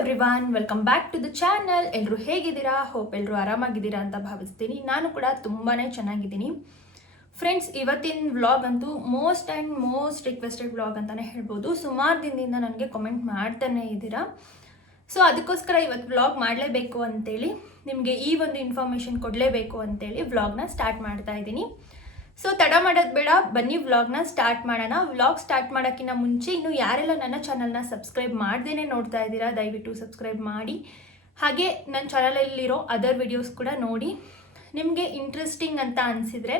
Everyone, welcome back to the channel. ಎಲ್ಲರೂ ಹೇಗಿದ್ದೀರಾ? Hope ಎಲ್ಲರೂ ಆರಾಮಾಗಿದ್ದೀರಾ ಅಂತ ಭಾವಿಸ್ತೀನಿ. ನಾನು ಕೂಡ ತುಂಬಾ ಚೆನ್ನಾಗಿದ್ದೀನಿ. ಫ್ರೆಂಡ್ಸ್, ಇವತ್ತಿನ ವ್ಲಾಗ್ ಅಂತೂ ಮೋಸ್ಟ್ ರಿಕ್ವೆಸ್ಟೆಡ್ ವ್ಲಾಗ್ ಅಂತಲೇ ಹೇಳ್ಬೋದು. ಸುಮಾರು ದಿನದಿಂದ ನನಗೆ ಕಮೆಂಟ್ ಮಾಡ್ತಾನೆ ಇದ್ದೀರಾ. ಸೊ ಅದಕ್ಕೋಸ್ಕರ ಇವತ್ತು ವ್ಲಾಗ್ ಮಾಡಲೇಬೇಕು ಅಂತೇಳಿ, ನಿಮಗೆ ಈ ಒಂದು ಇನ್ಫಾರ್ಮೇಷನ್ ಕೊಡಲೇಬೇಕು ಅಂತೇಳಿ ವ್ಲಾಗ್ನ ಸ್ಟಾರ್ಟ್ ಮಾಡ್ತಾ ಇದ್ದೀನಿ. ಸೊ ತಡ ಮಾಡೋದು ಬೇಡ, ಬನ್ನಿ ವ್ಲಾಗ್ನ ಸ್ಟಾರ್ಟ್ ಮಾಡೋಣ. ವ್ಲಾಗ್ ಸ್ಟಾರ್ಟ್ ಮಾಡೋಕ್ಕಿಂತ ಮುಂಚೆ ಇನ್ನೂ ಯಾರೆಲ್ಲ ನನ್ನ ಚಾನಲ್ನ ಸಬ್ಸ್ಕ್ರೈಬ್ ಮಾಡ್ದೇ ನೋಡ್ತಾ ಇದ್ದೀರಾ, ದಯವಿಟ್ಟು ಸಬ್ಸ್ಕ್ರೈಬ್ ಮಾಡಿ. ಹಾಗೆ ನನ್ನ ಚಾನಲಲ್ಲಿರೋ ಅದರ್ ವಿಡಿಯೋಸ್ ಕೂಡ ನೋಡಿ. ನಿಮಗೆ ಇಂಟ್ರೆಸ್ಟಿಂಗ್ ಅಂತ ಅನಿಸಿದರೆ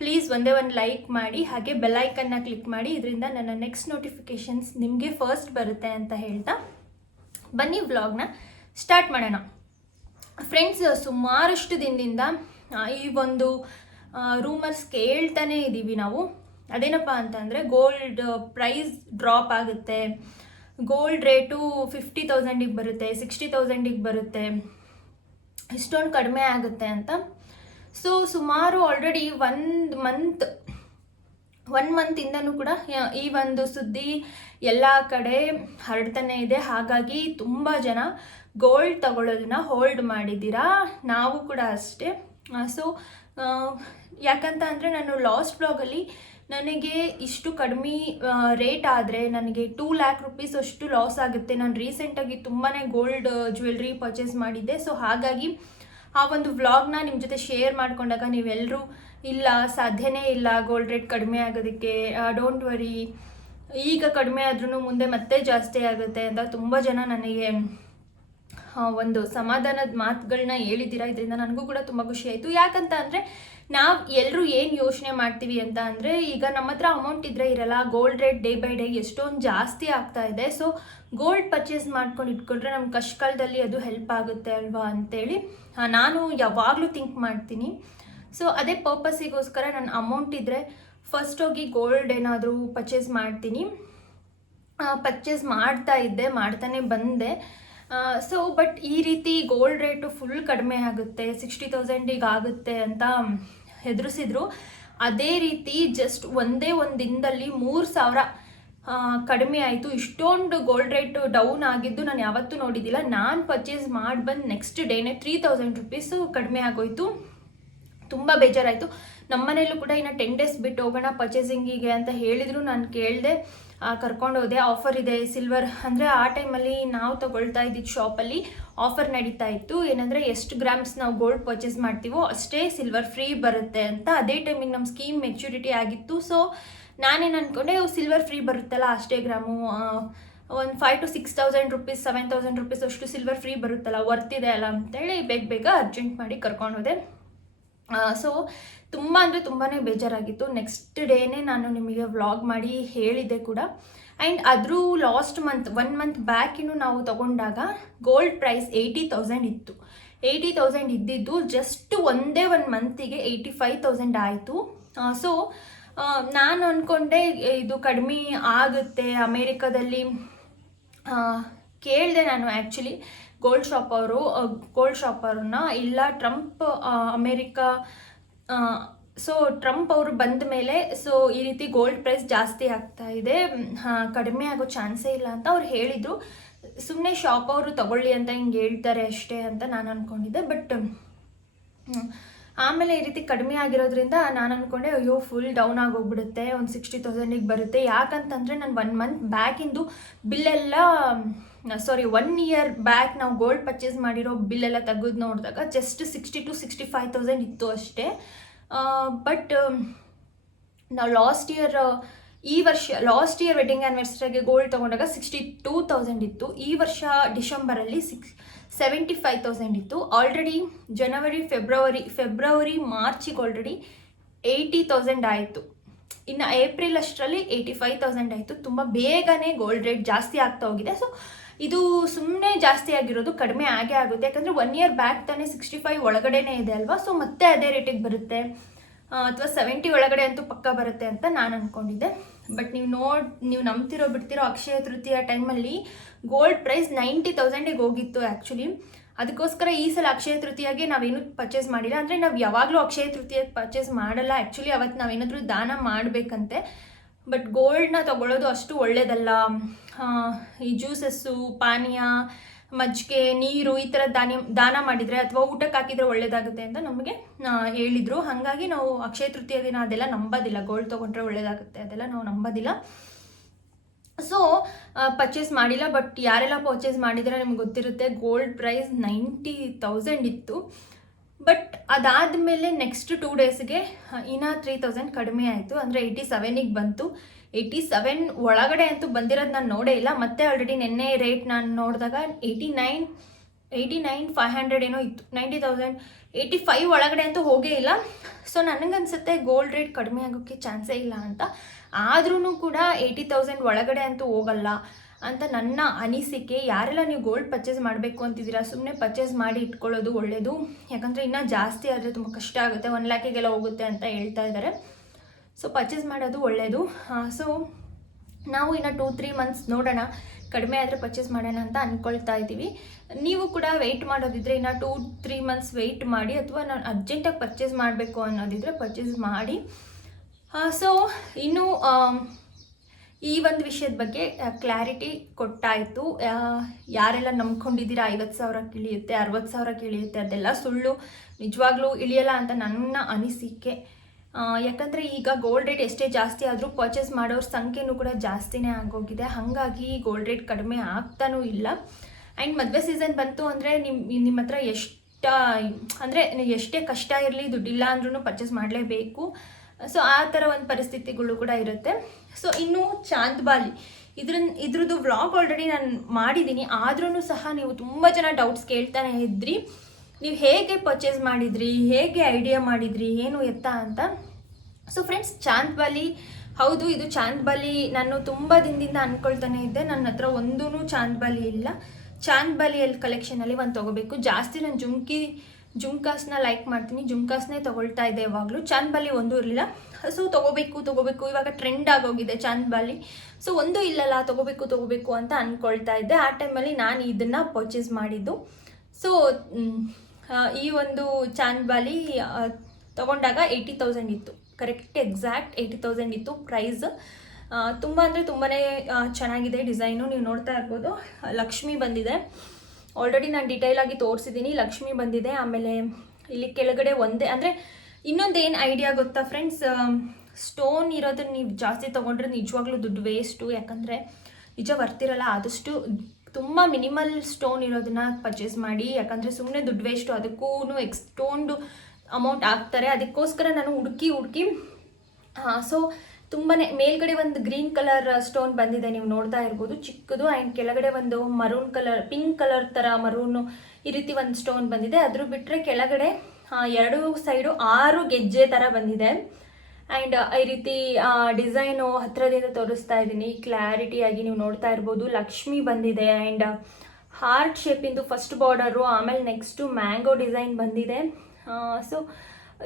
ಪ್ಲೀಸ್ ಒಂದೇ ಒಂದು ಲೈಕ್ ಮಾಡಿ, ಹಾಗೆ ಬೆಲ್ಲೈಕನ್ನ ಕ್ಲಿಕ್ ಮಾಡಿ. ಇದರಿಂದ ನನ್ನ ನೆಕ್ಸ್ಟ್ ನೋಟಿಫಿಕೇಷನ್ಸ್ ನಿಮಗೆ ಫಸ್ಟ್ ಬರುತ್ತೆ ಅಂತ ಹೇಳ್ತಾ ಬನ್ನಿ ವ್ಲಾಗ್ನ ಸ್ಟಾರ್ಟ್ ಮಾಡೋಣ. ಫ್ರೆಂಡ್ಸ್, ಸುಮಾರಷ್ಟು ದಿನದಿಂದ ಈ ಒಂದು ರೂಮರ್ಸ್ ಕೇಳ್ತಾನೆ ಇದ್ದೀವಿ ನಾವು. ಅದೇನಪ್ಪ ಅಂತಂದರೆ ಗೋಲ್ಡ್ ಪ್ರೈಸ್ ಡ್ರಾಪ್ ಆಗುತ್ತೆ, ಗೋಲ್ಡ್ ರೇಟು 50,000ಗೆ ಬರುತ್ತೆ, 60,000ಗೆ ಬರುತ್ತೆ, ಇಷ್ಟೊಂದು ಕಡಿಮೆ ಆಗುತ್ತೆ ಅಂತ. ಸೊ ಸುಮಾರು ಆಲ್ರೆಡಿ ಒನ್ ಮಂತಿಂದನೂ ಕೂಡ ಈ ಒಂದು ಸುದ್ದಿ ಎಲ್ಲ ಕಡೆ ಹರಡ್ತಾನೆ ಇದೆ. ಹಾಗಾಗಿ ತುಂಬ ಜನ ಗೋಲ್ಡ್ ತಗೊಳ್ಳೋದನ್ನ ಹೋಲ್ಡ್ ಮಾಡಿದ್ದೀರಾ, ನಾವು ಕೂಡ ಅಷ್ಟೇ. ಸೊ ಯಾಕಂತ ಅಂದರೆ ನಾನು ಲಾಸ್ಟ್ ಬ್ಲಾಗಲ್ಲಿ ನನಗೆ ಇಷ್ಟು ಕಡಿಮೆ ರೇಟ್ ಆದರೆ ನನಗೆ 2 lakh rupees ಅಷ್ಟು ಲಾಸ್ ಆಗುತ್ತೆ. ನಾನು ರೀಸೆಂಟಾಗಿ ತುಂಬಾ ಗೋಲ್ಡ್ ಜ್ಯುವೆಲ್ರಿ ಪರ್ಚೇಸ್ ಮಾಡಿದ್ದೆ. ಸೊ ಹಾಗಾಗಿ ಆ ಒಂದು ವ್ಲಾಗ್ನ ನಿಮ್ಮ ಜೊತೆ ಶೇರ್ ಮಾಡ್ಕೊಂಡಾಗ ನೀವೆಲ್ಲರೂ ಇಲ್ಲ, ಸಾಧ್ಯನೇ ಇಲ್ಲ ಗೋಲ್ಡ್ ರೇಟ್ ಕಡಿಮೆ ಆಗೋದಕ್ಕೆ, ಡೋಂಟ್ ವರಿ, ಈಗ ಕಡಿಮೆ ಆದ್ರೂ ಮುಂದೆ ಮತ್ತೆ ಜಾಸ್ತಿ ಆಗುತ್ತೆ ಅಂತ ತುಂಬ ಜನ ನನಗೆ ಒಂದು ಸಮಾಧಾನದ ಮಾತುಗಳನ್ನ ಹೇಳಿದ್ದೀರಾ. ಇದರಿಂದ ನನಗೂ ಕೂಡ ತುಂಬ ಖುಷಿ ಆಯಿತು. ಯಾಕಂತ ಅಂದರೆ ನಾವು ಎಲ್ಲರೂ ಏನು ಯೋಚನೆ ಮಾಡ್ತೀವಿ ಅಂತ ಅಂದರೆ, ಈಗ ನಮ್ಮ ಹತ್ರ ಅಮೌಂಟ್ ಇದ್ದರೆ ಇರಲ್ಲ, gold rate day by day ಎಷ್ಟೊಂದು ಜಾಸ್ತಿ ಆಗ್ತಾ ಇದೆ. ಸೊ ಗೋಲ್ಡ್ ಪರ್ಚೇಸ್ ಮಾಡ್ಕೊಂಡು ಇಟ್ಕೊಂಡ್ರೆ ನಮ್ಮ ಕಷ್ಟಕಾಲದಲ್ಲಿ ಅದು ಹೆಲ್ಪ್ ಆಗುತ್ತೆ ಅಲ್ವಾ ಅಂತೇಳಿ ನಾನು ಯಾವಾಗಲೂ ಥಿಂಕ್ ಮಾಡ್ತೀನಿ. ಸೊ ಅದೇ ಪರ್ಪಸ್ಸಿಗೋಸ್ಕರ ನನ್ನ ಅಮೌಂಟ್ ಇದ್ದರೆ ಫಸ್ಟ್ ಹೋಗಿ ಗೋಲ್ಡ್ ಏನಾದರೂ ಪರ್ಚೇಸ್ ಮಾಡ್ತೀನಿ. ಪರ್ಚೇಸ್ ಮಾಡ್ತಾನೆ ಬಂದೆ. ಸೊ ಬಟ್ ಈ ರೀತಿ ಗೋಲ್ಡ್ ರೇಟು ಫುಲ್ ಕಡಿಮೆ ಆಗುತ್ತೆ, 60,000ಗೆ ಆಗುತ್ತೆ ಅಂತ ಹೆದರಿಸಿದ್ರು. ಅದೇ ರೀತಿ ಜಸ್ಟ್ ಒಂದೇ ಒಂದು ದಿನದಲ್ಲಿ 3,000 ಕಡಿಮೆ ಆಯಿತು. ಇಷ್ಟೊಂದು ಗೋಲ್ಡ್ ರೇಟು ಡೌನ್ ಆಗಿದ್ದು ನಾನು ಯಾವತ್ತೂ ನೋಡಿದ್ದಿಲ್ಲ. ನಾನು ಪರ್ಚೇಸ್ ಮಾಡಿ ಬಂದು ನೆಕ್ಸ್ಟ್ ಡೇನೇ 3,000 rupees ಕಡಿಮೆ ಆಗೋಯಿತು. ತುಂಬ ಬೇಜಾರಾಯಿತು. ನಮ್ಮ ಮನೇಲೂ ಕೂಡ ಇನ್ನು 10 days ಬಿಟ್ಟು ಹೋಗೋಣ ಪರ್ಚೇಸಿಂಗಿಗೆ ಅಂತ ಹೇಳಿದ್ರು. ನಾನು ಕೇಳಿದೆ, ಕರ್ಕೊಂಡು ಹೋದೆ. ಆಫರ್ ಇದೆ ಸಿಲ್ವರ್ ಅಂದರೆ, ಆ ಟೈಮಲ್ಲಿ ನಾವು ತಗೊಳ್ತಾ ಇದ್ದಿದ್ದು ಶಾಪಲ್ಲಿ ಆಫರ್ ನಡೀತಾ ಇತ್ತು. ಏನಂದರೆ ಎಷ್ಟು ಗ್ರಾಮ್ಸ್ ನಾವು ಗೋಲ್ಡ್ ಪರ್ಚೇಸ್ ಮಾಡ್ತೀವೋ ಅಷ್ಟೇ ಸಿಲ್ವರ್ ಫ್ರೀ ಬರುತ್ತೆ ಅಂತ. ಅದೇ ಟೈಮಿಗೆ ನಮ್ಮ ಸ್ಕೀಮ್ ಮೆಚ್ಯೂರಿಟಿ ಆಗಿತ್ತು. ಸೊ ನಾನೇನು ಅಂದ್ಕೊಂಡೆ, ಸಿಲ್ವರ್ ಫ್ರೀ ಬರುತ್ತಲ್ಲ ಅಷ್ಟೇ ಗ್ರಾಮು, ಒಂದು 5,000 to 6,000 rupees 7,000 rupees ಅಷ್ಟು ಸಿಲ್ವರ್ ಫ್ರೀ ಬರುತ್ತಲ್ಲ, ವರ್ತಿದೆ ಅಲ್ಲ ಅಂತೇಳಿ ಬೇಗ ಅರ್ಜೆಂಟ್ ಮಾಡಿ ಕರ್ಕೊಂಡು ಹೋದೆ. ಸೊ ತುಂಬ ಅಂದರೆ ತುಂಬಾ ಬೇಜಾರಾಗಿತ್ತು. ನೆಕ್ಸ್ಟ್ ಡೇನೇ ನಾನು ನಿಮಗೆ ವ್ಲಾಗ್ ಮಾಡಿ ಹೇಳಿದ್ದೆ ಕೂಡ. ಆ್ಯಂಡ್ ಅದ್ರ ಲಾಸ್ಟ್ ಮಂತ್ 1 month ಬ್ಯಾಕಿನೂ ನಾವು ತಗೊಂಡಾಗ ಗೋಲ್ಡ್ ಪ್ರೈಸ್ 80,000 ಇತ್ತು. 80,000 ಇದ್ದಿದ್ದು ಜಸ್ಟ್ ಒಂದೇ 1 ಮಂತಿಗೆ 85,000 ಆಯಿತು. ಸೊ ನಾನು ಅಂದ್ಕೊಂಡೆ ಇದು ಕಡಿಮೆ ಆಗುತ್ತೆ ಅಮೇರಿಕಾದಲ್ಲಿ. ಕೇಳಿದೆ ನಾನು ಆ್ಯಕ್ಚುಲಿ ಗೋಲ್ಡ್ ಶಾಪವ್ರನ್ನ, ಇಲ್ಲ ಟ್ರಂಪ್ ಅಮೇರಿಕಾ, ಸೊ ಟ್ರಂಪ್ ಅವರು ಬಂದ ಮೇಲೆ ಸೊ ಈ ರೀತಿ ಗೋಲ್ಡ್ ಪ್ರೈಸ್ ಜಾಸ್ತಿ ಆಗ್ತಾ ಇದೆ, ಕಡಿಮೆ ಆಗೋ ಚಾನ್ಸೇ ಇಲ್ಲ ಅಂತ ಅವ್ರು ಹೇಳಿದರು. ಸುಮ್ಮನೆ ಶಾಪ್ ಅವರು ತಗೊಳ್ಳಿ ಅಂತ ಹಿಂಗೆ ಹೇಳ್ತಾರೆ ಅಷ್ಟೇ ಅಂತ ನಾನು ಅಂದ್ಕೊಂಡಿದ್ದೆ. ಬಟ್ ಆಮೇಲೆ ಈ ರೀತಿ ಕಡಿಮೆ ಆಗಿರೋದ್ರಿಂದ ನಾನು ಅಂದ್ಕೊಂಡೆ, ಅಯ್ಯೋ ಫುಲ್ ಡೌನ್ ಆಗೋಗ್ಬಿಡುತ್ತೆ, ಒಂದು 60,000ಗೆ ಬರುತ್ತೆ. ಯಾಕಂತಂದರೆ ನಾನು 1 month ಬ್ಯಾಕಿಂದು ಬಿಲ್ಲೆಲ್ಲ 1 year ಬ್ಯಾಕ್ ನಾವು ಗೋಲ್ಡ್ ಪರ್ಚೇಸ್ ಮಾಡಿರೋ ಬಿಲ್ಲೆಲ್ಲ ತೆಗೆದು ನೋಡಿದಾಗ ಜಸ್ಟ್ 60,000 to 65,000 ಇತ್ತು ಅಷ್ಟೇ. ಬಟ್ ನಾವು ಲಾಸ್ಟ್ ಇಯರ್ ವೆಡ್ಡಿಂಗ್ ಆ್ಯನಿವರ್ಸರಿಗೆ ಗೋಲ್ಡ್ ತೊಗೊಂಡಾಗ 62,000 ಇತ್ತು. ಈ ವರ್ಷ ಡಿಸೆಂಬರಲ್ಲಿ 75,000 ಇತ್ತು. ಆಲ್ರೆಡಿ ಫೆಬ್ರವರಿ ಮಾರ್ಚಿಗೆ ಆಲ್ರೆಡಿ 80,000 ಆಯಿತು. ಇನ್ನು ಏಪ್ರಿಲ್ ಅಷ್ಟರಲ್ಲಿ 85,000 ಆಯಿತು. ತುಂಬ ಬೇಗನೆ ಗೋಲ್ಡ್ ರೇಟ್ ಜಾಸ್ತಿ ಆಗ್ತಾ ಹೋಗಿದೆ. ಸೊ ಇದು ಸುಮ್ಮನೆ ಜಾಸ್ತಿ ಆಗಿರೋದು, ಕಡಿಮೆ ಆಗೇ ಆಗುತ್ತೆ. ಯಾಕಂದರೆ 1 year ಬ್ಯಾಕ್ ತಾನೇ 65 ಒಳಗಡೆನೇ ಇದೆ ಅಲ್ವಾ. ಸೊ ಮತ್ತೆ ಅದೇ ರೇಟಿಗೆ ಬರುತ್ತೆ, ಅಥವಾ 70 ಒಳಗಡೆ ಅಂತೂ ಪಕ್ಕ ಬರುತ್ತೆ ಅಂತ ನಾನು ಅಂದ್ಕೊಂಡಿದ್ದೆ. ಬಟ್ ನೀವು ನಂಬ್ತಿರೋ ಬಿಡ್ತಿರೋ, ಅಕ್ಷಯ ತೃತೀಯ ಟೈಮಲ್ಲಿ ಗೋಲ್ಡ್ ಪ್ರೈಸ್ 90,000ಗೆ ಹೋಗಿತ್ತು ಆ್ಯಕ್ಚುಲಿ. ಅದಕ್ಕೋಸ್ಕರ ಈ ಸಲ ಅಕ್ಷಯ ತೃತೀಯಗೆ ನಾವೇನು ಪರ್ಚೇಸ್ ಮಾಡಿಲ್ಲ. ಅಂದರೆ ನಾವು ಯಾವಾಗಲೂ ಅಕ್ಷಯ ತೃತೀಯಕ್ಕೆ ಪರ್ಚೇಸ್ ಮಾಡಲ್ಲ ಆ್ಯಕ್ಚುಲಿ. ಅವತ್ತು ನಾವೇನಾದರೂ ದಾನ ಮಾಡಬೇಕಂತೆ. ಬಟ್ ಗೋಲ್ಡ್ನ ತೊಗೊಳ್ಳೋದು ಅಷ್ಟು ಒಳ್ಳೆಯದಲ್ಲ. ಈ ಜ್ಯೂಸಸ್ಸು, ಪಾನೀಯ ಮಜ್ಜಿಗೆ ನೀರು ಈ ಥರ ದಾನ ಮಾಡಿದರೆ ಅಥವಾ ಊಟಕ್ಕೆ ಹಾಕಿದರೆ ಒಳ್ಳೇದಾಗುತ್ತೆ ಅಂತ ನಮಗೆ ಹೇಳಿದರು. ಹಾಗಾಗಿ ನಾವು ಅಕ್ಷಯ ತೃತೀಯ ದಿನ ಅದೆಲ್ಲ ನಂಬೋದಿಲ್ಲ, ಗೋಲ್ಡ್ ತೊಗೊಂಡ್ರೆ ಒಳ್ಳೇದಾಗುತ್ತೆ ಅದೆಲ್ಲ ನಾವು ನಂಬೋದಿಲ್ಲ. ಸೊ ಪರ್ಚೇಸ್ ಮಾಡಿಲ್ಲ. ಬಟ್ ಯಾರೆಲ್ಲ ಪರ್ಚೇಸ್ ಮಾಡಿದರೆ ನಿಮ್ಗೆ ಗೊತ್ತಿರುತ್ತೆ, ಗೋಲ್ಡ್ ಪ್ರೈಸ್ 90,000 ಇತ್ತು. ಬಟ್ ಅದಾದಮೇಲೆ ನೆಕ್ಸ್ಟ್ 2 ಡೇಸ್ಗೆ ಇನ್ನೂ 3,000 ಕಡಿಮೆ ಆಯಿತು, ಅಂದರೆ 87ಗೆ ಬಂತು. 87 ಒಳಗಡೆ ಅಂತೂ ಬಂದಿರೋದು ನಾನು ನೋಡೇ ಇಲ್ಲ. ಮತ್ತೆ ಆಲ್ರೆಡಿ ನಿನ್ನೆ ರೇಟ್ ನಾನು ನೋಡಿದಾಗ 89,500 ಏನೋ ಇತ್ತು. 90,000 85 ಒಳಗಡೆ ಅಂತೂ ಹೋಗೇ ಇಲ್ಲ. ಸೊ ನನಗನ್ಸುತ್ತೆ ಗೋಲ್ಡ್ ರೇಟ್ ಕಡಿಮೆ ಆಗೋಕ್ಕೆ ಚಾನ್ಸೇ ಇಲ್ಲ ಅಂತ. ಆದ್ರೂ ಕೂಡ 80,000 ಒಳಗಡೆ ಅಂತೂ ಹೋಗಲ್ಲ ಅಂತ ನನ್ನ ಅನಿಸಿಕೆ. ಯಾರೆಲ್ಲ ನೀವು ಗೋಲ್ಡ್ ಪರ್ಚೇಸ್ ಮಾಡಬೇಕು ಅಂತಿದ್ದೀರಾ, ಸುಮ್ಮನೆ ಪರ್ಚೇಸ್ ಮಾಡಿ ಇಟ್ಕೊಳ್ಳೋದು ಒಳ್ಳೆಯದು. ಯಾಕಂದರೆ ಇನ್ನೂ ಜಾಸ್ತಿ ಆದರೆ ತುಂಬ ಕಷ್ಟ ಆಗುತ್ತೆ, 1 ಲ್ಯಾಕಿಗೆಲ್ಲ ಹೋಗುತ್ತೆ ಅಂತ ಹೇಳ್ತಾ ಇದ್ದಾರೆ. ಸೊ ಪರ್ಚೇಸ್ ಮಾಡೋದು ಒಳ್ಳೆಯದು. ಸೊ ನಾವು ಇನ್ನು 2-3 ಮಂತ್ಸ್ ನೋಡೋಣ, ಕಡಿಮೆ ಆದರೆ ಪರ್ಚೇಸ್ ಮಾಡೋಣ ಅಂತ ಅಂದ್ಕೊಳ್ತಾ ಇದ್ದೀವಿ. ನೀವು ಕೂಡ ವೆಯ್ಟ್ ಮಾಡೋದಿದ್ರೆ ಇನ್ನು 2-3 ಮಂತ್ಸ್ ವೆಯ್ಟ್ ಮಾಡಿ, ಅಥವಾ ನಾನು ಅರ್ಜೆಂಟಾಗಿ ಪರ್ಚೇಸ್ ಮಾಡಬೇಕು ಅನ್ನೋದಿದ್ರೆ ಪರ್ಚೇಸ್ ಮಾಡಿ. ಸೊ ಇನ್ನು ಈ ಒಂದು ವಿಷಯದ ಬಗ್ಗೆ ಕ್ಲಾರಿಟಿ ಕೊಟ್ಟಾಯಿತು. ಯಾರೆಲ್ಲ ನಂಬ್ಕೊಂಡಿದ್ದೀರಾ 50,000 ಇಳಿಯುತ್ತೆ, 60,000 ಇಳಿಯುತ್ತೆ, ಅದೆಲ್ಲ ಸುಳ್ಳು, ನಿಜವಾಗ್ಲೂ ಇಳಿಯಲ್ಲ ಅಂತ ನನ್ನ ಅನಿಸಿಕೆ. ಯಾಕಂದರೆ ಈಗ ಗೋಲ್ಡ್ ರೇಟ್ ಎಷ್ಟೇ ಜಾಸ್ತಿ ಆದರೂ ಪರ್ಚೇಸ್ ಮಾಡೋರ ಸಂಖ್ಯೆನೂ ಕೂಡ ಜಾಸ್ತಿನೇ ಆಗೋಗಿದೆ. ಹಾಗಾಗಿ ಗೋಲ್ಡ್ ರೇಟ್ ಕಡಿಮೆ ಆಗ್ತಾನೂ ಇಲ್ಲ. ಆ್ಯಂಡ್ ಮದುವೆ ಸೀಸನ್ ಬಂತು ಅಂದರೆ ನಿಮ್ಮ ಹತ್ರ ಎಷ್ಟೇ ಕಷ್ಟ ಇರಲಿ, ದುಡ್ಡಿಲ್ಲ ಅಂದ್ರೂ ಪರ್ಚೇಸ್ ಮಾಡಲೇಬೇಕು. ಸೊ ಆ ಥರ ಒಂದು ಪರಿಸ್ಥಿತಿಗಳು ಕೂಡ ಇರುತ್ತೆ. ಸೊ ಇನ್ನು ಚಾಂದ್ಬಾಲಿ ಇದ್ರದ್ದು ವ್ಲಾಗ್ ಆಲ್ರೆಡಿ ನಾನು ಮಾಡಿದ್ದೀನಿ. ಆದ್ರೂ ಸಹ ನೀವು ತುಂಬ ಜನ ಡೌಟ್ಸ್ ಕೇಳ್ತಾನೆ ಇದ್ರಿ, ನೀವು ಹೇಗೆ ಪರ್ಚೇಸ್ ಮಾಡಿದ್ರಿ, ಹೇಗೆ ಐಡಿಯಾ ಮಾಡಿದ್ರಿ, ಏನು ಎತ್ತ ಅಂತ. ಸೊ ಫ್ರೆಂಡ್ಸ್, ಚಾಂದ್ಬಾಲಿ ಹೌದು, ಇದು ಚಾಂದ್ಬಾಲಿ ನಾನು ತುಂಬ ದಿನದಿಂದ ಅಂದ್ಕೊಳ್ತಾನೆ ಇದ್ದೆ. ನನ್ನ ಹತ್ರ ಒಂದೂ ಚಾಂದ್ಬಾಲಿ ಇಲ್ಲ. ಚಾಂದ್ಬಾಲಿಯಲ್ಲಿ ಕಲೆಕ್ಷನಲ್ಲಿ ಒಂದು ತೊಗೋಬೇಕು. ಜಾಸ್ತಿ ನಾನು ಜುಮ್ಕಾಸ್ನ ಲೈಕ್ ಮಾಡ್ತೀನಿ, ಜುಮ್ಕಾಸ್ನೇ ತೊಗೊಳ್ತಾ ಇದ್ದೆ ಯಾವಾಗಲೂ. ಚಾಂದ್ಬಾಲಿ ಒಂದೂ ಇರಲಿಲ್ಲ. ಸೊ ತೊಗೋಬೇಕು, ಇವಾಗ ಟ್ರೆಂಡ್ ಆಗೋಗಿದೆ ಚಾಂದ್ಬಾಲಿ. ಸೊ ಒಂದೂ ಇಲ್ಲಲ್ಲ, ತೊಗೋಬೇಕು ಅಂತ ಅಂದ್ಕೊಳ್ತಾ ಇದ್ದೆ. ಆ ಟೈಮಲ್ಲಿ ನಾನು ಇದನ್ನು ಪರ್ಚೇಸ್ ಮಾಡಿದ್ದು. ಸೊ ಈ ಒಂದು ಚಾಂದ್ಬಾಲಿ ತೊಗೊಂಡಾಗ 80,000 ಇತ್ತು, ಕರೆಕ್ಟ್ ಎಕ್ಸಾಕ್ಟ್ 80,000 ಇತ್ತು ಪ್ರೈಸ್. ತುಂಬ ಅಂದರೆ ತುಂಬಾ ಚೆನ್ನಾಗಿದೆ ಡಿಸೈನು. ನೀವು ನೋಡ್ತಾ ಇರ್ಬೋದು, ಲಕ್ಷ್ಮಿ ಬಂದಿದೆ. ಆಲ್ರೆಡಿ ನಾನು ಡೀಟೇಲಾಗಿ ತೋರಿಸಿದ್ದೀನಿ, ಲಕ್ಷ್ಮಿ ಬಂದಿದೆ. ಆಮೇಲೆ ಇಲ್ಲಿ ಕೆಳಗಡೆ ಒಂದೇ, ಅಂದರೆ ಇನ್ನೊಂದೇನು ಐಡಿಯಾ ಗೊತ್ತಾ ಫ್ರೆಂಡ್ಸ್, ಸ್ಟೋನ್ ಇರೋದನ್ನ ನೀವು ಜಾಸ್ತಿ ತೊಗೊಂಡ್ರೆ ನಿಜವಾಗ್ಲೂ ದುಡ್ಡು ವೇಸ್ಟು. ಯಾಕಂದರೆ ನಿಜ ವರ್ತಿರಲ್ಲ. ಆದಷ್ಟು ತುಂಬ ಮಿನಿಮಲ್ ಸ್ಟೋನ್ ಇರೋದನ್ನ ಪರ್ಚೇಸ್ ಮಾಡಿ. ಯಾಕಂದರೆ ಸುಮ್ಮನೆ ದುಡ್ಡು ವೇಸ್ಟು, ಅದಕ್ಕೂ ಎಕ್ಸ್ಟೋನ್ಡು ಅಮೌಂಟ್ ಆಗ್ತಾರೆ. ಅದಕ್ಕೋಸ್ಕರ ನಾನು ಹುಡುಕಿ ಸೊ ತುಂಬಾ ಮೇಲ್ಗಡೆ ಒಂದು ಗ್ರೀನ್ ಕಲರ್ ಸ್ಟೋನ್ ಬಂದಿದೆ, ನೀವು ನೋಡ್ತಾ ಇರ್ಬೋದು, ಚಿಕ್ಕದು. ಆ್ಯಂಡ್ ಕೆಳಗಡೆ ಒಂದು ಮರೂನ್ ಕಲರ್, ಪಿಂಕ್ ಕಲರ್ ಥರ ಮರೂನು, ಈ ರೀತಿ ಒಂದು ಸ್ಟೋನ್ ಬಂದಿದೆ. ಅದ್ರ ಬಿಟ್ಟರೆ ಕೆಳಗಡೆ 2 ಸೈಡು 6 ಗೆಜ್ಜೆ ಥರ ಬಂದಿದೆ. ಆ್ಯಂಡ್ ಈ ರೀತಿ ಡಿಸೈನು ಹತ್ತಿರದಿಂದ ತೋರಿಸ್ತಾ ಇದ್ದೀನಿ ಕ್ಲಾರಿಟಿಯಾಗಿ, ನೀವು ನೋಡ್ತಾ ಇರ್ಬೋದು. ಲಕ್ಷ್ಮಿ ಬಂದಿದೆ. ಆ್ಯಂಡ್ ಹಾರ್ಟ್ ಶೇಪಿಂದು ಫಸ್ಟ್ ಬಾರ್ಡರು, ಆಮೇಲೆ ನೆಕ್ಸ್ಟು ಮ್ಯಾಂಗೋ ಡಿಸೈನ್ ಬಂದಿದೆ. ಸೊ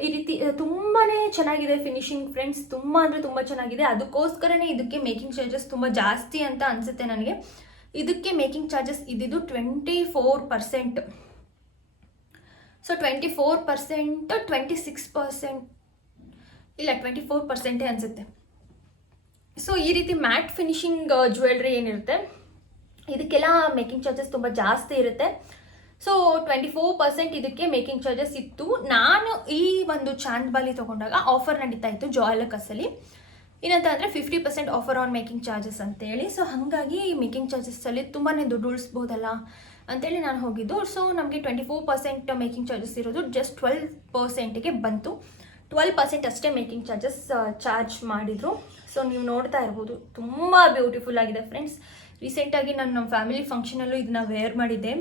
ಈ ರೀತಿ ತುಂಬಾ ಚೆನ್ನಾಗಿದೆ ಫಿನಿಶಿಂಗ್ ಫ್ರೆಂಡ್ಸ್, ತುಂಬ ಅಂದರೆ ತುಂಬ ಚೆನ್ನಾಗಿದೆ. ಅದಕ್ಕೋಸ್ಕರನೇ ಇದಕ್ಕೆ ಮೇಕಿಂಗ್ ಚಾರ್ಜಸ್ ತುಂಬ ಜಾಸ್ತಿ ಅಂತ ಅನಿಸುತ್ತೆ ನನಗೆ. ಇದಕ್ಕೆ ಮೇಕಿಂಗ್ ಚಾರ್ಜಸ್ ಇದ್ದಿದ್ದು 24%. ಸೊ 24%, 26%, ಇಲ್ಲ 24% ಅನಿಸುತ್ತೆ. ಸೊ ಈ ರೀತಿ ಮ್ಯಾಟ್ ಫಿನಿಶಿಂಗ್ ಜ್ಯುವೆಲ್ರಿ ಏನಿರುತ್ತೆ ಇದಕ್ಕೆಲ್ಲ ಮೇಕಿಂಗ್ ಚಾರ್ಜಸ್ ತುಂಬ ಜಾಸ್ತಿ ಇರುತ್ತೆ. ಸೊ 24% ಇದಕ್ಕೆ ಮೇಕಿಂಗ್ ಚಾರ್ಜಸ್ ಇತ್ತು. ನಾನು ಈ ಒಂದು ಚಾಂದ್ಬಾಲಿ ತೊಗೊಂಡಾಗ ಆಫರ್ ನಡೀತಾ ಇತ್ತು ಜಾಯ್ಲಕಸ್ಸಲ್ಲಿ. ಏನಂತ ಅಂದರೆ 50% ಆಫರ್ ಆನ್ ಮೇಕಿಂಗ್ ಚಾರ್ಜಸ್ ಅಂತೇಳಿ. ಸೊ ಹಾಗಾಗಿ ಮೇಕಿಂಗ್ ಚಾರ್ಜಸ್ಸಲ್ಲಿ ತುಂಬಾ ದುಡ್ಡು ಉಳಿಸ್ಬೋದಲ್ಲ ಅಂತೇಳಿ ನಾನು ಹೋಗಿದ್ದು. ಸೊ ನಮಗೆ 24% ಮೇಕಿಂಗ್ ಚಾರ್ಜಸ್ ಇರೋದು ಜಸ್ಟ್ 12%ಗೆ ಬಂತು. 12% ಅಷ್ಟೇ ಮೇಕಿಂಗ್ ಚಾರ್ಜ್ ಮಾಡಿದರು. ಸೊ ನೀವು ನೋಡ್ತಾ ಇರ್ಬೋದು, ತುಂಬ ಬ್ಯೂಟಿಫುಲ್ ಆಗಿದೆ ಫ್ರೆಂಡ್ಸ್. ರೀಸೆಂಟಾಗಿ ನಾನು ನಮ್ಮ ಫ್ಯಾಮಿಲಿ ಫಂಕ್ಷನಲ್ಲೂ ಇದನ್ನ ವೇರ್ ಮಾಡಿದ್ದೆ.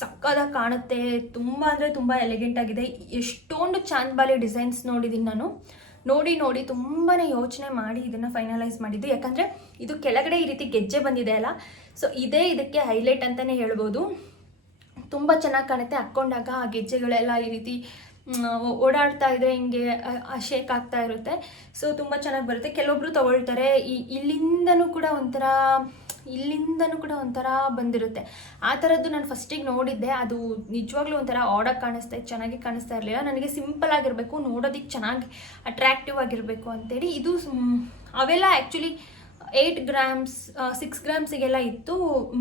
ಸಕ್ಕದಾಗಿ ಕಾಣುತ್ತೆ, ತುಂಬ ಅಂದರೆ ತುಂಬ ಎಲಿಗೆಂಟ್ ಆಗಿದೆ. ಎಷ್ಟೊಂದು ಚಾಂದ್ಬಾಲಿ ಡಿಸೈನ್ಸ್ ನೋಡಿದ್ದೀನಿ ನಾನು. ನೋಡಿ ತುಂಬಾ ಯೋಚನೆ ಮಾಡಿ ಇದನ್ನು ಫೈನಲೈಸ್ ಮಾಡಿದ್ದು. ಯಾಕಂದರೆ ಇದು ಕೆಳಗಡೆ ಈ ರೀತಿ ಗೆಜ್ಜೆ ಬಂದಿದೆ ಅಲ್ಲ, ಸೊ ಇದೇ ಇದಕ್ಕೆ ಹೈಲೈಟ್ ಅಂತಲೇ ಹೇಳ್ಬೋದು. ತುಂಬ ಚೆನ್ನಾಗಿ ಕಾಣುತ್ತೆ. ಹಾಕ್ಕೊಂಡಾಗ ಆ ಗೆಜ್ಜೆಗಳೆಲ್ಲ ಈ ರೀತಿ ಓಡಾಡ್ತಾ ಇದ್ರೆ ಹಿಂಗೆ ಶೇಕ್ ಆಗ್ತಾ ಇರುತ್ತೆ. ಸೊ ತುಂಬ ಚೆನ್ನಾಗಿ ಬರುತ್ತೆ. ಕೆಲವೊಬ್ರು ತಗೊಳ್ತಾರೆ ಇಲ್ಲಿಂದನೂ ಕೂಡ ಒಂಥರ ಬಂದಿರುತ್ತೆ. ಆ ಥರದ್ದು ನಾನು ಫಸ್ಟಿಗೆ ನೋಡಿದ್ದೆ. ಅದು ನಿಜವಾಗ್ಲೂ ಒಂಥರ ಆಡಾಗಿ ಚೆನ್ನಾಗಿ ಕಾಣಿಸ್ತಾ ಇರಲಿಲ್ಲ ನನಗೆ. ಸಿಂಪಲ್ ಆಗಿರಬೇಕು, ನೋಡೋದಕ್ಕೆ ಚೆನ್ನಾಗಿ ಅಟ್ರಾಕ್ಟಿವ್ ಆಗಿರಬೇಕು ಅಂತೇಳಿ ಇದು ಅವೆಲ್ಲ ಆ್ಯಕ್ಚುಲಿ 8 ಗ್ರಾಮ್ಸ್ 6 ಗ್ರಾಮ್ಸಿಗೆಲ್ಲ ಇತ್ತು.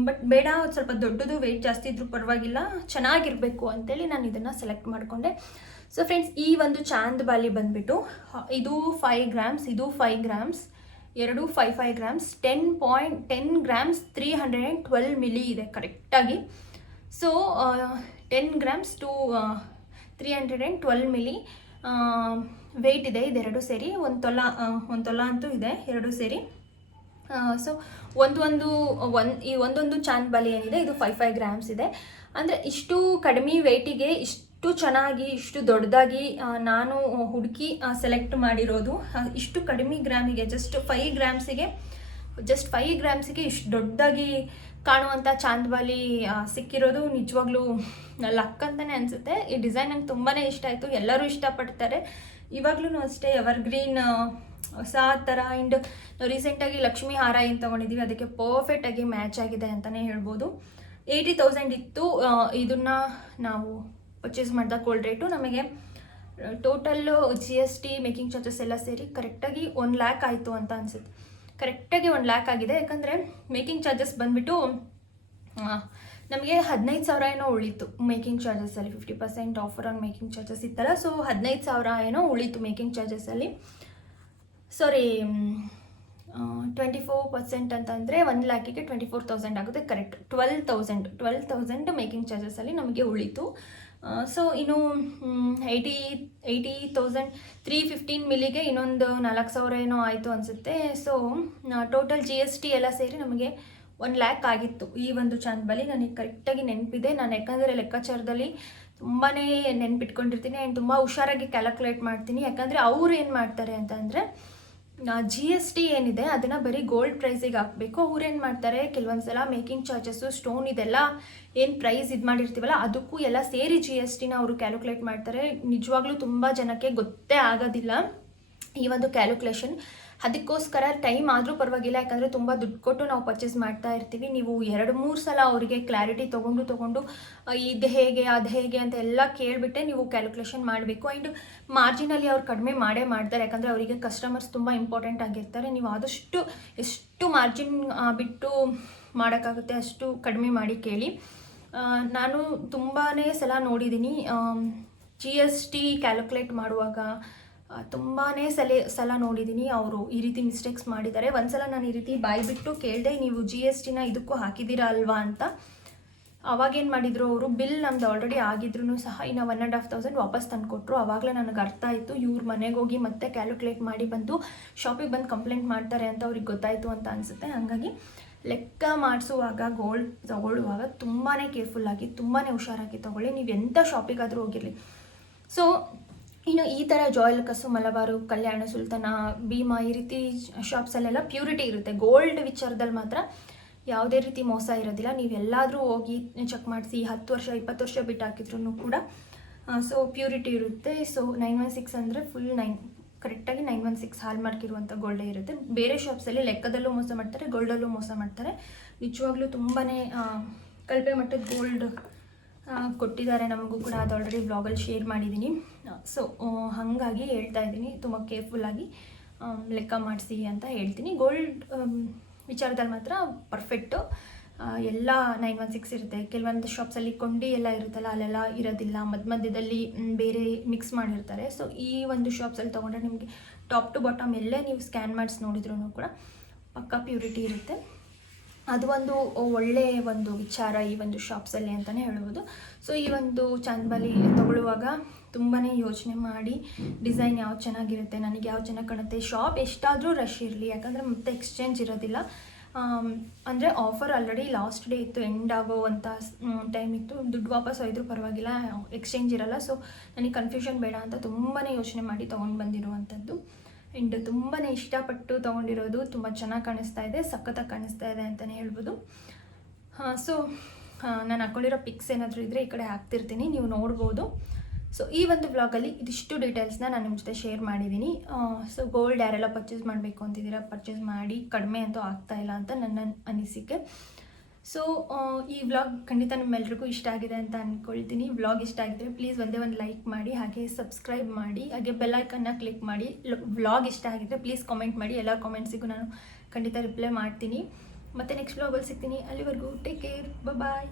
ಬಟ್ ಬೇಡ, ಸ್ವಲ್ಪ ದೊಡ್ಡದು, ವೆಯ್ಟ್ ಜಾಸ್ತಿ ಇದ್ರೂ ಪರವಾಗಿಲ್ಲ, ಚೆನ್ನಾಗಿರಬೇಕು ಅಂತೇಳಿ ನಾನು ಇದನ್ನು ಸೆಲೆಕ್ಟ್ ಮಾಡಿಕೊಂಡೆ. ಸೊ ಫ್ರೆಂಡ್ಸ್, ಈ ಒಂದು ಚಾಂದ್ ಬಾಲಿ ಬಂದುಬಿಟ್ಟು ಇದು 5 ಗ್ರಾಮ್ಸ್, ಇದು 5 ಗ್ರಾಮ್ಸ್, ಎರಡು 5 ಗ್ರಾಮ್ಸ್, 10 ಗ್ರಾಮ್ಸ್ 312 ಮಿಲಿ ಇದೆ ಕರೆಕ್ಟಾಗಿ. So 10 grams to 312 milli weight ಇದೆ ಇದೆರಡು ಸೇರಿ. ಒಂದು ತೊಲ ಅಂತೂ ಇದೆ ಎರಡು ಸೇರಿ. ಸೊ ಈ ಒಂದೊಂದು ಚಾಂದ್ ಬಾಲಿ ಏನಿದೆ ಇದು 5 ಗ್ರಾಮ್ಸ್ ಇದೆ. ಅಂದರೆ ಇಷ್ಟು ಕಡಿಮೆ ವೆಯ್ಟಿಗೆ ಇಷ್ಟು ಚೆನ್ನಾಗಿ ಇಷ್ಟು ದೊಡ್ಡದಾಗಿ ನಾನು ಹುಡುಕಿ ಸೆಲೆಕ್ಟ್ ಮಾಡಿರೋದು. ಇಷ್ಟು ಕಡಿಮೆ ಗ್ರಾಮಿಗೆ ಜಸ್ಟ್ 5 ಗ್ರಾಮ್ಸಿಗೆ ಇಷ್ಟು ದೊಡ್ಡದಾಗಿ ಕಾಣುವಂಥ ಚಾಂದ್ ಬಾಲಿ ಸಿಕ್ಕಿರೋದು ನಿಜವಾಗ್ಲೂ ಲಕ್ ಅಂತಲೇ ಅನಿಸುತ್ತೆ. ಈ ಡಿಸೈನ್ ನಂಗೆ ತುಂಬಾ ಇಷ್ಟ ಆಯಿತು, ಎಲ್ಲರೂ ಇಷ್ಟಪಡ್ತಾರೆ. ಇವಾಗಲೂ ಅಷ್ಟೇ ಎವರ್ಗ್ರೀನ್ ಹೊಸ ಥರ. ಆ್ಯಂಡ್ ರೀಸೆಂಟಾಗಿ ಲಕ್ಷ್ಮೀ ಹಾರ ಏನು ತೊಗೊಂಡಿದ್ದೀವಿ, ಅದಕ್ಕೆ ಪರ್ಫೆಕ್ಟಾಗಿ ಮ್ಯಾಚ್ ಆಗಿದೆ ಅಂತಲೇ ಹೇಳ್ಬೋದು. 80,000 ಇತ್ತು. ಇದನ್ನು ನಾವು ಪರ್ಚೇಸ್ ಮಾಡಿದ ಗೋಲ್ಡ್ ರೇಟು ನಮಗೆ ಟೋಟಲ್ಲು GST ಮೇಕಿಂಗ್ ಚಾರ್ಜಸ್ ಎಲ್ಲ ಸೇರಿ ಕರೆಕ್ಟಾಗಿ 1 ಲ್ಯಾಕ್ ಆಯಿತು ಅಂತ ಅನಿಸುತ್ತೆ. ಕರೆಕ್ಟಾಗಿ 1 ಲ್ಯಾಕ್ ಆಗಿದೆ. ಯಾಕಂದರೆ ಮೇಕಿಂಗ್ ಚಾರ್ಜಸ್ ಬಂದುಬಿಟ್ಟು ನಮಗೆ 15,000 ಏನೋ ಉಳಿತು ಮೇಕಿಂಗ್ ಚಾರ್ಜಸಲ್ಲಿ. 50% ಆಫರ್ ಆನ್ ಮೇಕಿಂಗ್ ಚಾರ್ಜಸ್ ಇತ್ತಲ್ಲ, ಸೊ 15,000 ಏನೋ ಉಳಿತು ಮೇಕಿಂಗ್ ಚಾರ್ಜಸಲ್ಲಿ. ಸಾರಿ, 24% ಅಂತಂದರೆ 1 ಲ್ಯಾಕಿಗೆ 24,000 ಆಗುತ್ತೆ. ಕರೆಕ್ಟ್ 12,000 ಮೇಕಿಂಗ್ ಚಾರ್ಜಸಲ್ಲಿ ನಮಗೆ ಉಳಿತು. ಸೊ ಇನ್ನು 80,315 ಮಿಲಿಗೆ ಇನ್ನೊಂದು 4,000 ಏನೋ ಆಯಿತು ಅನಿಸುತ್ತೆ. ಸೊ ಟೋಟಲ್ GST ಎಲ್ಲ ಸೇರಿ ನಮಗೆ 1 ಲ್ಯಾಕ್ ಆಗಿತ್ತು ಈ ಒಂದು ಚಾಂದ್ ಬಾಲಿ. ನನಗೆ ಕರೆಕ್ಟಾಗಿ ನೆನಪಿದೆ. ನಾನು ಯಾಕಂದರೆ ಲೆಕ್ಕಾಚಾರದಲ್ಲಿ ತುಂಬಾ ನೆನ್ಪಿಟ್ಕೊಂಡಿರ್ತೀನಿ ಆ್ಯಂಡ್ ತುಂಬ ಹುಷಾರಾಗಿ ಕ್ಯಾಲ್ಕುಲೇಟ್ ಮಾಡ್ತೀನಿ. ಯಾಕಂದರೆ ಅವ್ರು ಏನು ಮಾಡ್ತಾರೆ ಅಂತಂದರೆ GST ಏನಿದೆ ಅದನ್ನು ಬರೀ ಗೋಲ್ಡ್ ಪ್ರೈಸಿಗೆ ಹಾಕಬೇಕು. ಅವ್ರೇನು ಮಾಡ್ತಾರೆ, ಕೆಲವೊಂದು ಸಲ ಮೇಕಿಂಗ್ ಚಾರ್ಜಸ್ಸು, ಸ್ಟೋನ್ ಇದೆಲ್ಲ ಏನು ಪ್ರೈಸ್ ಇದು ಮಾಡಿರ್ತೀವಲ್ಲ ಅದಕ್ಕೂ ಎಲ್ಲ ಸೇರಿ GSTನ ಅವರು ಕ್ಯಾಲ್ಕುಲೇಟ್ ಮಾಡ್ತಾರೆ. ನಿಜವಾಗ್ಲೂ ತುಂಬ ಜನಕ್ಕೆ ಗೊತ್ತೇ ಆಗೋದಿಲ್ಲ ಈ ಒಂದು ಕ್ಯಾಲ್ಕುಲೇಷನ್. ಅದಕ್ಕೋಸ್ಕರ ಟೈಮ್ ಆದರೂ ಪರವಾಗಿಲ್ಲ, ಯಾಕಂದರೆ ತುಂಬ ದುಡ್ಡು ಕೊಟ್ಟು ನಾವು ಪರ್ಚೇಸ್ ಮಾಡ್ತಾ ಇರ್ತೀವಿ. ನೀವು 2-3 ಸಲ ಅವರಿಗೆ ಕ್ಲಾರಿಟಿ ತೊಗೊಂಡು ಇದು ಹೇಗೆ ಅದು ಹೇಗೆ ಅಂತ ಎಲ್ಲ ಕೇಳಿಬಿಟ್ಟೆ ನೀವು ಕ್ಯಾಲ್ಕುಲೇಷನ್ ಮಾಡಬೇಕು. ಆ್ಯಂಡ್ ಮಾರ್ಜಿನಲ್ಲಿ ಅವ್ರು ಕಡಿಮೆ ಮಾಡ್ತಾರೆ, ಯಾಕಂದರೆ ಅವರಿಗೆ ಕಸ್ಟಮರ್ಸ್ ತುಂಬ ಇಂಪಾರ್ಟೆಂಟ್ ಆಗಿರ್ತಾರೆ. ನೀವು ಆದಷ್ಟು ಎಷ್ಟು ಮಾರ್ಜಿನ್ ಬಿಟ್ಟು ಮಾಡೋಕ್ಕಾಗುತ್ತೆ ಅಷ್ಟು ಕಡಿಮೆ ಮಾಡಿ ಕೇಳಿ. ನಾನು ತುಂಬಾ ಸಲ ನೋಡಿದ್ದೀನಿ GST ಕ್ಯಾಲ್ಕುಲೇಟ್ ಮಾಡುವಾಗ, ತುಂಬಾ ಸಲ ನೋಡಿದ್ದೀನಿ ಅವರು ಈ ರೀತಿ ಮಿಸ್ಟೇಕ್ಸ್ ಮಾಡಿದ್ದಾರೆ. ಒಂದ್ಸಲ ನಾನು ಈ ರೀತಿ ಬಾಯಿ ಬಿಟ್ಟು ಕೇಳಿದೆ, ನೀವು GSTನ ಇದಕ್ಕೂ ಹಾಕಿದ್ದೀರಾ ಅಲ್ವಾ ಅಂತ. ಅವಾಗೇನು ಮಾಡಿದರು ಅವರು, ಬಿಲ್ ನಮ್ದು ಆಲ್ರೆಡಿ ಆಗಿದ್ರು ಸಹ ಇನ್ನು 1,500 ವಾಪಸ್ ತಂದುಕೊಟ್ರು. ಆವಾಗಲೇ ನನಗೆ ಅರ್ಥ ಆಯಿತು, ಇವ್ರ ಮನೆಗೆ ಹೋಗಿ ಮತ್ತೆ ಕ್ಯಾಲ್ಕುಲೇಟ್ ಮಾಡಿ ಬಂದು ಶಾಪಿಗೆ ಬಂದು ಕಂಪ್ಲೇಂಟ್ ಮಾಡ್ತಾರೆ ಅಂತ ಅವ್ರಿಗೆ ಗೊತ್ತಾಯಿತು ಅಂತ ಅನಿಸುತ್ತೆ. ಹಾಗಾಗಿ ಲೆಕ್ಕ ಮಾಡಿಸುವಾಗ ಗೋಲ್ಡ್ ತೊಗೊಳ್ಳುವಾಗ ತುಂಬಾ ಕೇರ್ಫುಲ್ಲಾಗಿ ತುಂಬಾ ಹುಷಾರಾಗಿ ತೊಗೊಳ್ಳಿ, ನೀವು ಎಂಥ ಶಾಪಿಗಾದರೂ ಹೋಗಿರಲಿ. ಸೊ ಇನ್ನು ಈ ಥರ ಜಾಯ್ಲುಕಸ್ಸು, ಮಲಬಾರು, ಕಲ್ಯಾಣ, ಸುಲ್ತಾನ, ಭೀಮಾ ಈ ರೀತಿ ಶಾಪ್ಸಲ್ಲೆಲ್ಲ ಪ್ಯೂರಿಟಿ ಇರುತ್ತೆ. ಗೋಲ್ಡ್ ವಿಚಾರದಲ್ಲಿ ಮಾತ್ರ ಯಾವುದೇ ರೀತಿ ಮೋಸ ಇರೋದಿಲ್ಲ. ನೀವೆಲ್ಲಾದರೂ ಹೋಗಿ ಚೆಕ್ ಮಾಡಿಸಿ 10 ವರ್ಷ 20 ವರ್ಷ ಬಿಟ್ಟು ಹಾಕಿದ್ರೂ ಕೂಡ ಸೊ ಪ್ಯೂರಿಟಿ ಇರುತ್ತೆ. ಸೊ 916 ಅಂದರೆ ಫುಲ್ ಕರೆಕ್ಟಾಗಿ 916 ಹಾಲ್ ಮಾರ್ಕ್ ಇರುವಂಥ ಗೋಲ್ಡೇ ಇರುತ್ತೆ. ಬೇರೆ ಶಾಪ್ಸಲ್ಲಿ ಲೆಕ್ಕದಲ್ಲೂ ಮೋಸ ಮಾಡ್ತಾರೆ, ಗೋಲ್ಡಲ್ಲೂ ಮೋಸ ಮಾಡ್ತಾರೆ. ನಿಜವಾಗ್ಲೂ ತುಂಬಾ ಕಳಪೆ ಮಟ್ಟದ ಗೋಲ್ಡ್ ಕೊಟ್ಟಿದ್ದಾರೆ ನಮಗೂ ಕೂಡ. ಅದು ಆಲ್ರೆಡಿ ವ್ಲಾಗಲ್ಲಿ ಶೇರ್ ಮಾಡಿದ್ದೀನಿ. ಸೊ ಹಾಗಾಗಿ ಹೇಳ್ತಾ ಇದ್ದೀನಿ, ತುಂಬ ಕೇರ್ಫುಲ್ಲಾಗಿ ಲೆಕ್ಕ ಮಾಡಿಸಿ ಅಂತ ಹೇಳ್ತೀನಿ. ಗೋಲ್ಡ್ ವಿಚಾರದಲ್ಲಿ ಮಾತ್ರ ಪರ್ಫೆಕ್ಟು ಎಲ್ಲ 916 ಇರುತ್ತೆ. ಕೆಲವೊಂದು ಶಾಪ್ಸಲ್ಲಿ ಕೊಂಡಿ ಎಲ್ಲ ಇರುತ್ತಲ್ಲ, ಅಲ್ಲೆಲ್ಲ ಇರೋದಿಲ್ಲ, ಮಧ್ಯದಲ್ಲಿ ಬೇರೆ ಮಿಕ್ಸ್ ಮಾಡಿರ್ತಾರೆ. ಸೊ ಈ ಒಂದು ಶಾಪ್ಸಲ್ಲಿ ತೊಗೊಂಡ್ರೆ ನಿಮಗೆ ಟಾಪ್ ಟು ಬಾಟಮ್ ಎಲ್ಲೇ ನೀವು ಸ್ಕ್ಯಾನ್ ಮಾಡಿಸಿ ನೋಡಿದ್ರೂ ಕೂಡ ಪಕ್ಕಾ ಪ್ಯೂರಿಟಿ ಇರುತ್ತೆ. ಅದು ಒಂದು ಒಳ್ಳೆಯ ಒಂದು ವಿಚಾರ ಈ ಒಂದು ಶಾಪ್ಸಲ್ಲಿ ಅಂತಲೇ ಹೇಳ್ಬೋದು. ಸೊ ಈ ಒಂದು ಚಾಂದ್ ಬಾಲಿ ತೊಗೊಳ್ಳುವಾಗ ತುಂಬಾ ಯೋಚನೆ ಮಾಡಿ, ಡಿಸೈನ್ ಯಾವ್ದು ಚೆನ್ನಾಗಿರುತ್ತೆ, ನನಗೆ ಯಾವ್ದು ಚೆನ್ನಾಗಿ ಕಾಣುತ್ತೆ, ಶಾಪ್ ಎಷ್ಟಾದರೂ ರಶ್ ಇರಲಿ, ಯಾಕಂದರೆ ಮತ್ತೆ ಎಕ್ಸ್ಚೇಂಜ್ ಇರೋದಿಲ್ಲ. ಅಂದರೆ ಆಫರ್ ಆಲ್ರೆಡಿ ಲಾಸ್ಟ್ ಡೇ ಇತ್ತು, ಎಂಡ್ ಆಗೋವಂಥ ಟೈಮ್ ಇತ್ತು. ದುಡ್ಡು ವಾಪಸ್ ಹೋಯ್ದರೂ ಪರವಾಗಿಲ್ಲ, ಎಕ್ಸ್ಚೇಂಜ್ ಇರೋಲ್ಲ. ಸೊ ನನಗೆ ಕನ್ಫ್ಯೂಷನ್ ಬೇಡ ಅಂತ ತುಂಬಾ ಯೋಚನೆ ಮಾಡಿ ತೊಗೊಂಡು ಬಂದಿರುವಂಥದ್ದು. ಆ್ಯಂಡ್ ತುಂಬಾ ಇಷ್ಟಪಟ್ಟು ತೊಗೊಂಡಿರೋದು. ತುಂಬ ಚೆನ್ನಾಗಿ ಕಾಣಿಸ್ತಾ ಇದೆ, ಸಖತ್ತಾಗಿ ಕಾಣಿಸ್ತಾ ಇದೆ ಅಂತಲೇ ಹೇಳ್ಬೋದು. ಸೊ ನಾನು ಹಾಕ್ಕೊಂಡಿರೋ ಪಿಕ್ಸ್ ಏನಾದರೂ ಇದ್ದರೆ ಈ ಕಡೆ ಹಾಕ್ತಿರ್ತೀನಿ, ನೀವು ನೋಡ್ಬೋದು. ಸೊ ಈ ಒಂದು ವ್ಲಾಗಲ್ಲಿ ಇದಿಷ್ಟು ಡೀಟೇಲ್ಸ್ನ ನಾನು ನಿಮ್ಮ ಜೊತೆ ಶೇರ್ ಮಾಡಿದ್ದೀನಿ. ಸೊ ಗೋಲ್ಡ್ ಯಾರೆಲ್ಲ ಪರ್ಚೇಸ್ ಮಾಡಬೇಕು ಅಂತಿದ್ದೀರಾ, ಪರ್ಚೇಸ್ ಮಾಡಿ, ಕಡಿಮೆ ಅಂತೂ ಆಗ್ತಾಯಿಲ್ಲ ಅಂತ ನನ್ನ ಅನಿಸಿಕೆ. ಸೊ ಈ ವ್ಲಾಗ್ ಖಂಡಿತ ನಿಮ್ಮೆಲ್ರಿಗೂ ಇಷ್ಟ ಆಗಿದೆ ಅಂತ ಅಂದ್ಕೊಳ್ತೀನಿ. ವ್ಲಾಗ್ ಇಷ್ಟ ಆಗಿದ್ರೆ ಪ್ಲೀಸ್ ಒಂದೇ ಒಂದು ಲೈಕ್ ಮಾಡಿ, ಹಾಗೆ ಸಬ್ಸ್ಕ್ರೈಬ್ ಮಾಡಿ, ಹಾಗೆ ಬೆಲ್ ಐಕನ್ನ ಕ್ಲಿಕ್ ಮಾಡಿ. ವ್ಲಾಗ್ ಇಷ್ಟ ಆಗಿದ್ರೆ ಪ್ಲೀಸ್ ಕಾಮೆಂಟ್ ಮಾಡಿ. ಎಲ್ಲ ಕಾಮೆಂಟ್ಸಿಗೂ ನಾನು ಖಂಡಿತ ರಿಪ್ಲೈ ಮಾಡ್ತೀನಿ. ಮತ್ತು ನೆಕ್ಸ್ಟ್ ಬ್ಲಾಗಲ್ಲಿ ಸಿಗ್ತೀನಿ. ಅಲ್ಲಿವರೆಗೂ ಟೇಕ್ ಕೇರ್, ಬಾಯ್.